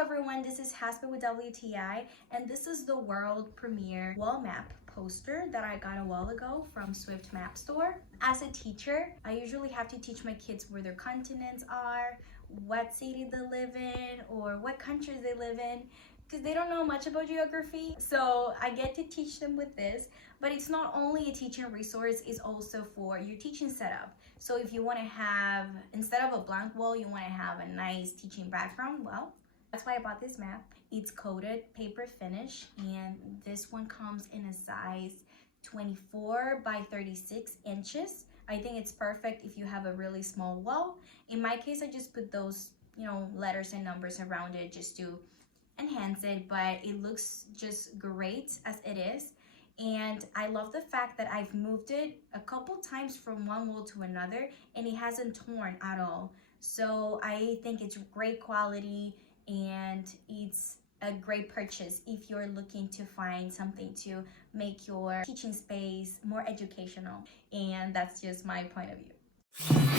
everyone, this is Haspa with WTI, and this is the world premiere wall map poster that I got a while ago from Swiftmaps store. As a teacher, I usually have to teach my kids where their continents are, what city they live in, or what countries they live in, because they don't know much about geography. So I get to teach them with this, but it's not only a teaching resource, it's also for your teaching setup. So if you want to have, instead of a blank wall, you want to have a nice teaching background, well, that's why I bought this map. It's coated paper finish, and this one comes in a size 24 by 36 inches. I think it's perfect if you have a really small wall. In my case, I just put those, letters and numbers around it just to enhance it, but it looks just great as it is. And I love the fact that I've moved it a couple times from one wall to another and it hasn't torn at all. So I think it's great quality and it's a great purchase if you're looking to find something to make your teaching space more educational. And that's just my point of view.